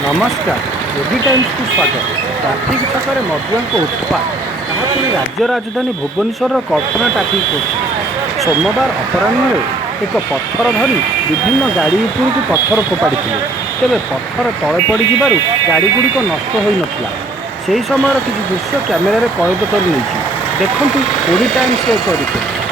नमस्कार। OD times को स्वागत। ट्राफिक छक मधुआ उत्पात तापुणी राज्य राजधानी भुवनेश्वर कल्पना ट्राफिक पोस्ट सोमवार अपराह एक पत्थर धरी विभिन्न गाड़ी उपरକୁ पत्थर फोपाड़ी तेरे पत्थर तले पड़ गाड़ी गुड़िक नष्ट हो नथिला। से समय किसी दृश्य कैमेरा कैद कर देखु ओडी टाइम्स एक रिपोर्ट।